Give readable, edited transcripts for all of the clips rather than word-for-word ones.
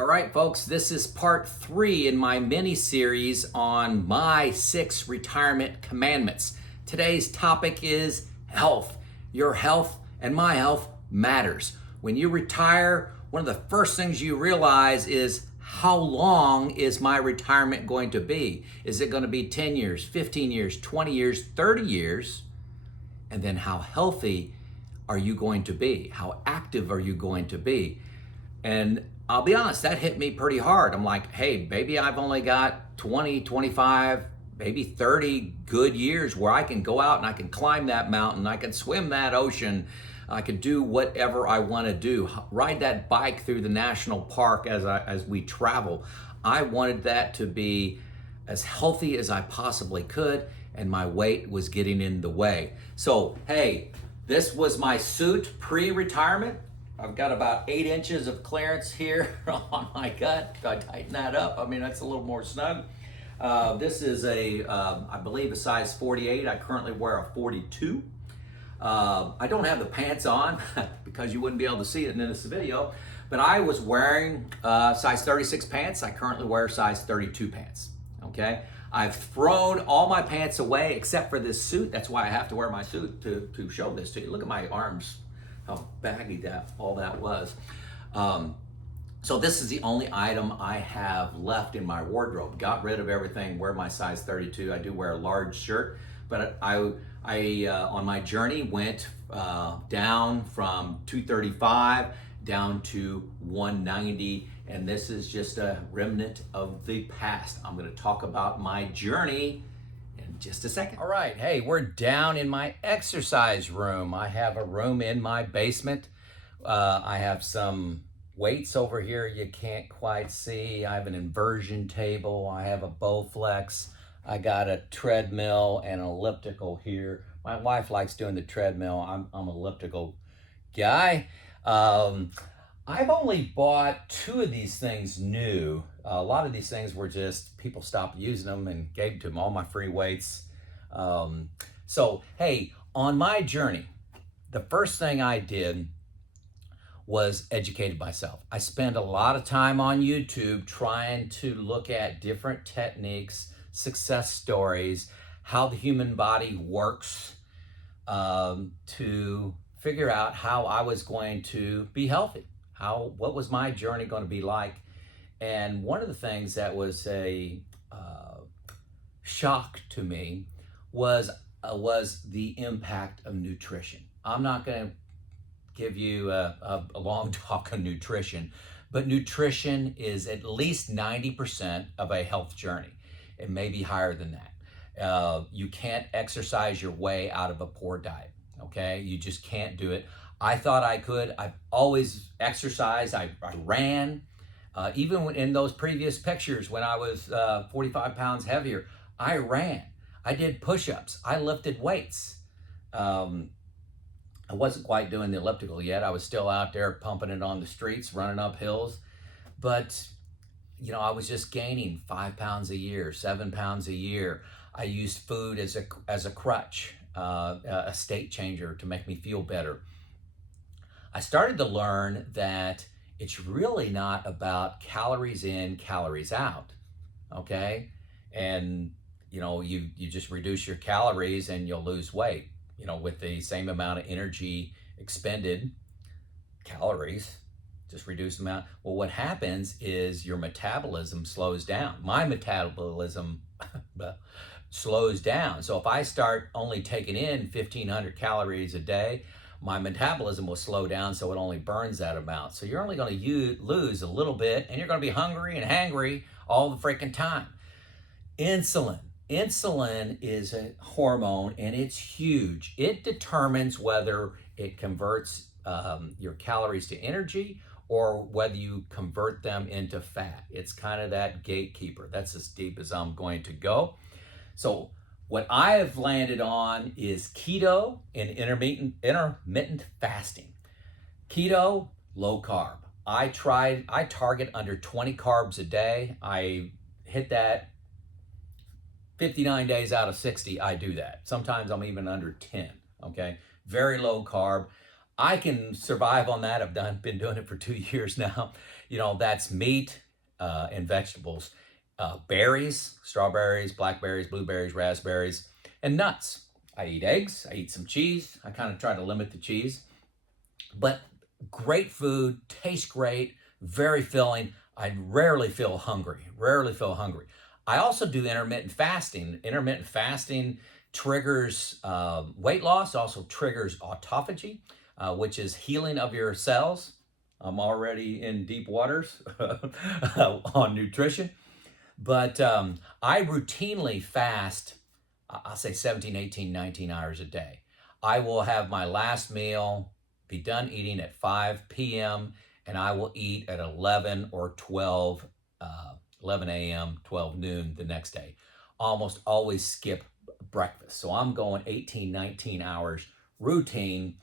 All right, folks, this is part 3 in my mini series on my 6 retirement commandments. Today's topic is health. Your health and my health matters. When you retire, one of the first things you realize is how long is my retirement going to be? Is it going to be 10 years, 15 years, 20 years, 30 years? And then how healthy are you going to be? How active are you going to be? And I'll be honest, that hit me pretty hard. I'm like, hey, maybe I've only got 20, 25, maybe 30 good years where I can go out and I can climb that mountain, I can swim that ocean, I can do whatever I want to do, ride that bike through the national park as we travel. I wanted that to be as healthy as I possibly could, and my weight was getting in the way. So, hey, this was my suit pre-retirement. I've got about 8 inches of clearance here on my gut. I tighten that up. I mean, that's a little more snug. This is I believe a size 48. I currently wear a 42. I don't have the pants on because you wouldn't be able to see it in this video, but I was wearing size 36 pants. I currently wear size 32 pants, okay? I've thrown all my pants away except for this suit. That's why I have to wear my suit to show this to you. Look at my arms, how baggy all that was. So this is the only item I have left in my wardrobe. Got rid of everything, wear my size 32. I do wear a large shirt, but I on my journey went down from 235 down to 190, and this is just a remnant of the past. I'm gonna talk about my journey in just a second. All right, hey, we're down in my exercise room. I have a room in my basement. I have some weights over here you can't quite see. I have an inversion table. I have a Bowflex. I got a treadmill and an elliptical here. My wife likes doing the treadmill. I'm an elliptical guy. I've only bought 2 of these things new. A lot of these things were just people stopped using them and gave to them all my free weights. So, hey, on my journey, the first thing I did was educated myself. I spent a lot of time on YouTube trying to look at different techniques, success stories, how the human body works, to figure out how I was going to be healthy. What was my journey going to be like? And one of the things that was a shock to me was the impact of nutrition. I'm not going to give you a long talk on nutrition, but nutrition is at least 90% of a health journey. It may be higher than that. You can't exercise your way out of a poor diet, okay? You just can't do it. I thought I could. I've always exercised. I ran. Even in those previous pictures when I was 45 pounds heavier, I ran. I did push-ups. I lifted weights. I wasn't quite doing the elliptical yet. I was still out there pumping it on the streets, running up hills. But, you know, I was just gaining 5 pounds a year, 7 pounds a year. I used food as a crutch, a state changer to make me feel better. I started to learn that it's really not about calories in, calories out, okay? And, you know, you just reduce your calories and you'll lose weight. You know, with the same amount of energy expended, calories, just reduce the amount. Well, what happens is your metabolism slows down. My metabolism slows down. So if I start only taking in 1,500 calories a day, my metabolism will slow down so it only burns that amount. So you're only going to lose a little bit, and you're going to be hungry and hangry all the freaking time. Insulin is a hormone, and it's huge. It determines whether it converts your calories to energy or whether you convert them into fat. It's kind of that gatekeeper. That's as deep as I'm going to go. So what I have landed on is keto and intermittent fasting. Keto, low carb. I target under 20 carbs a day. I hit that 59 days out of 60, I do that. Sometimes I'm even under 10, okay? Very low carb. I can survive on that. I've been doing it for 2 years now. That's meat and vegetables, berries, strawberries, blackberries, blueberries, raspberries, and nuts. I eat eggs. I eat some cheese. I kind of try to limit the cheese. But great food, tastes great, very filling. I rarely feel hungry, rarely feel hungry. I also do intermittent fasting. Intermittent fasting triggers weight loss, also triggers autophagy, which is healing of your cells. I'm already in deep waters on nutrition, but I routinely fast, I'll say 17, 18, 19 hours a day. I will have my last meal, be done eating at 5 p.m., and I will eat at 11 or 12, 11 a.m., 12 noon the next day. Almost always skip breakfast. So I'm going 18, 19 hours routine,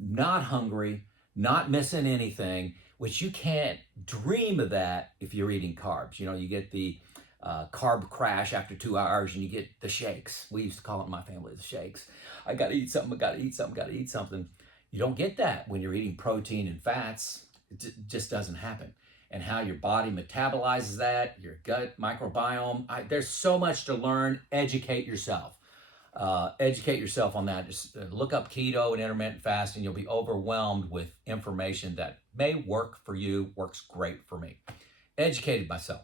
not hungry, not missing anything, which you can't dream of that if you're eating carbs. You get the carb crash after 2 hours and you get the shakes. We used to call it in my family the shakes. I got to eat something, I got to eat something, got to eat something. You don't get that when you're eating protein and fats. It just doesn't happen. And how your body metabolizes that, your gut microbiome. There's so much to learn. Educate yourself. Educate yourself on that. Just look up keto and intermittent fasting. You'll be overwhelmed with information that may work for you, works great for me. Educated myself.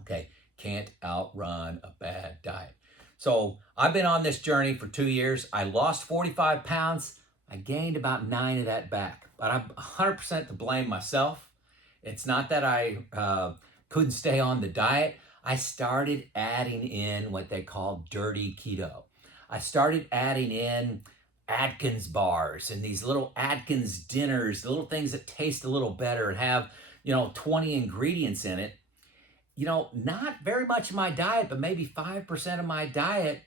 Okay, can't outrun a bad diet. So I've been on this journey for 2 years. I lost 45 pounds. I gained about 9 of that back, but I'm 100% to blame myself. It's not that I couldn't stay on the diet. I started adding in what they call dirty keto. I started adding in Atkins bars and these little Atkins dinners, little things that taste a little better and have, 20 ingredients in it. Not very much of my diet, but maybe 5% of my diet,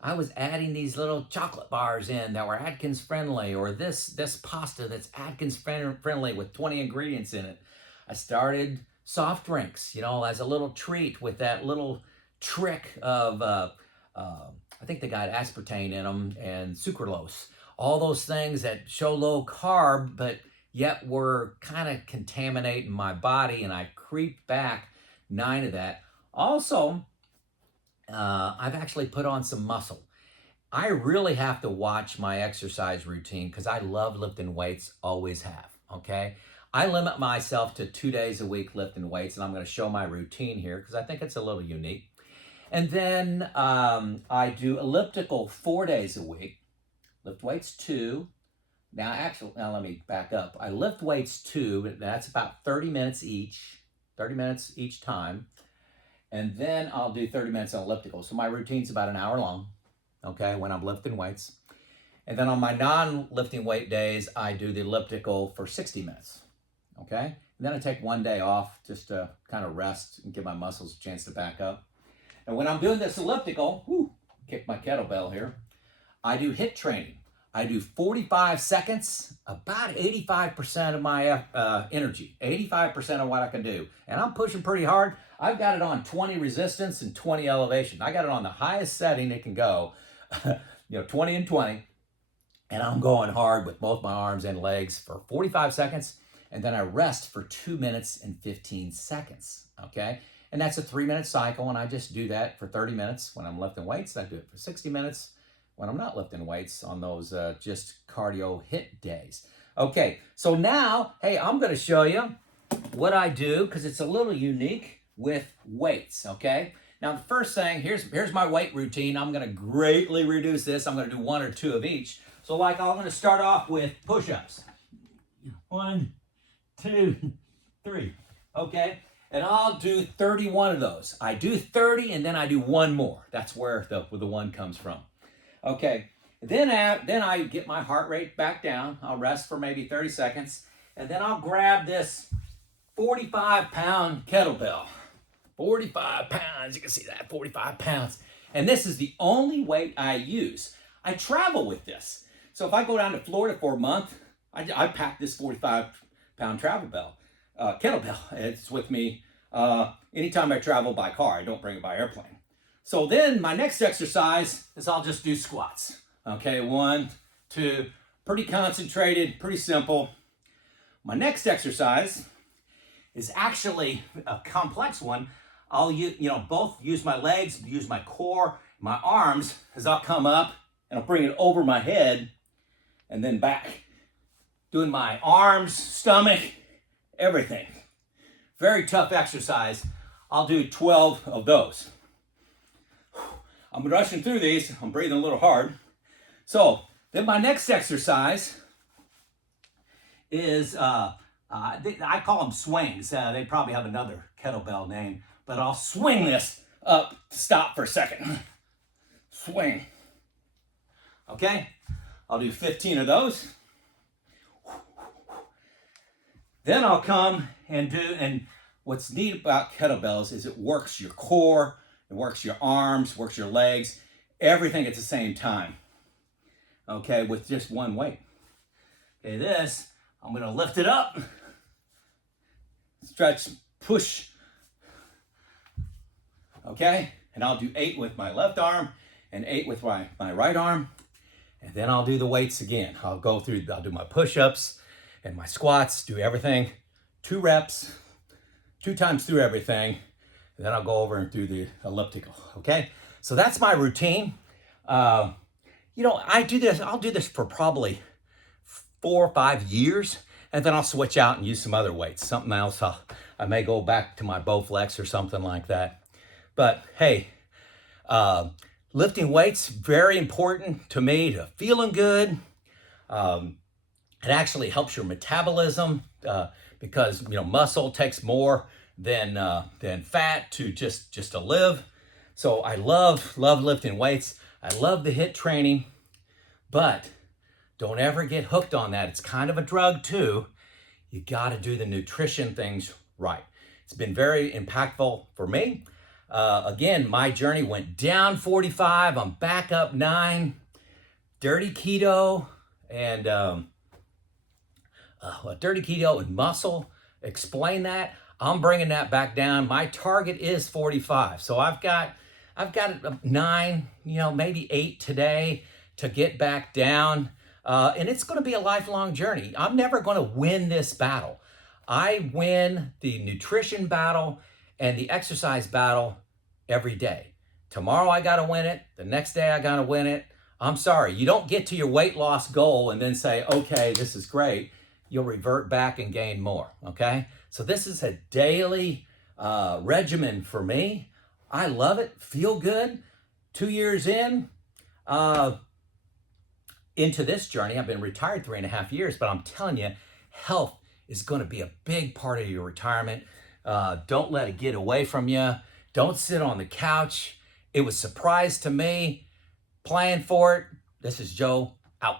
I was adding these little chocolate bars in that were Atkins friendly, or this pasta that's Atkins friendly with 20 ingredients in it. I started soft drinks, as a little treat with that little trick of, I think they got aspartame in them and sucralose. All those things that show low carb, but yet were kind of contaminating my body, and I creeped back 9 of that. Also, I've actually put on some muscle. I really have to watch my exercise routine because I love lifting weights, always have, okay? I limit myself to 2 days a week lifting weights, and I'm going to show my routine here because I think it's a little unique. And then I do elliptical 4 days a week, lift weights 2. Now let me back up. I lift weights 2, but that's about 30 minutes each time. And then I'll do 30 minutes on elliptical. So my routine's about an hour long, okay, when I'm lifting weights. And then on my non-lifting weight days, I do the elliptical for 60 minutes, okay? And then I take 1 day off just to kind of rest and give my muscles a chance to back up. And when I'm doing this elliptical, kick my kettlebell here, I do HIIT training. I do 45 seconds, about 85% of my energy, 85% of what I can do. And I'm pushing pretty hard. I've got it on 20 resistance and 20 elevation. I got it on the highest setting it can go, 20 and 20. And I'm going hard with both my arms and legs for 45 seconds. And then I rest for 2 minutes and 15 seconds, okay? And that's a 3-minute cycle, and I just do that for 30 minutes when I'm lifting weights. I do it for 60 minutes when I'm not lifting weights on those just cardio HIIT days. Okay, so now, hey, I'm going to show you what I do because it's a little unique with weights, okay? Now, the first thing, here's my weight routine. I'm going to greatly reduce this. I'm going to do 1 or 2 of each. So, I'm going to start off with push-ups. 1, 2, 3, okay? And I'll do 31 of those. I do 30, and then I do 1 more. That's where the 1 comes from. Okay, then I get my heart rate back down. I'll rest for maybe 30 seconds, and then I'll grab this 45-pound kettlebell. 45 pounds, you can see that, 45 pounds. And this is the only weight I use. I travel with this. So if I go down to Florida for a month, I pack this 45-pound kettlebell. It's with me anytime I travel by car. I don't bring it by airplane. So then my next exercise is I'll just do squats. Okay, 1, 2, pretty concentrated, pretty simple. My next exercise is actually a complex one. I'll both use my legs, use my core, my arms as I'll come up and I'll bring it over my head and then back. Doing my arms, stomach, everything. Very tough exercise. I'll do 12 of those. I'm rushing through these. I'm breathing a little hard. So then my next exercise is, I call them swings. They probably have another kettlebell name, but I'll swing this up, stop for a second. Swing. Okay? I'll do 15 of those. Then I'll come and what's neat about kettlebells is it works your core, it works your arms, works your legs, everything at the same time. Okay, with just one weight. Okay, this, I'm gonna lift it up, stretch, push. Okay, and I'll do 8 with my left arm and 8 with my right arm. And then I'll do the weights again. I'll do my push-ups and my squats, do everything. 2 reps, 2 times through everything. And then I'll go over and do the elliptical, okay? So that's my routine. I'll do this for probably 4 or 5 years, and then I'll switch out and use some other weights. Something else, I may go back to my Bowflex or something like that. But hey, lifting weights, very important to me to feeling good. It actually helps your metabolism because muscle takes more than fat to just to live. So I love lifting weights. I love the HIIT training, but don't ever get hooked on that. It's kind of a drug too. You got to do the nutrition things right. It's been very impactful for me. Again, my journey went down 45. I'm back up 9. Dirty keto and dirty keto and muscle. Explain that. I'm bringing that back down. My target is 45. So I've got 9, maybe 8 today to get back down. And it's going to be a lifelong journey. I'm never going to win this battle. I win the nutrition battle and the exercise battle every day. Tomorrow I got to win it. The next day I got to win it. I'm sorry, you don't get to your weight loss goal and then say, okay, this is great. You'll revert back and gain more, okay? So this is a daily regimen for me. I love it, feel good. 2 years into this journey, I've been retired 3.5 years, but I'm telling you, health is gonna be a big part of your retirement. Don't let it get away from you. Don't sit on the couch. It was a surprise to me. Plan for it. This is Joe, out.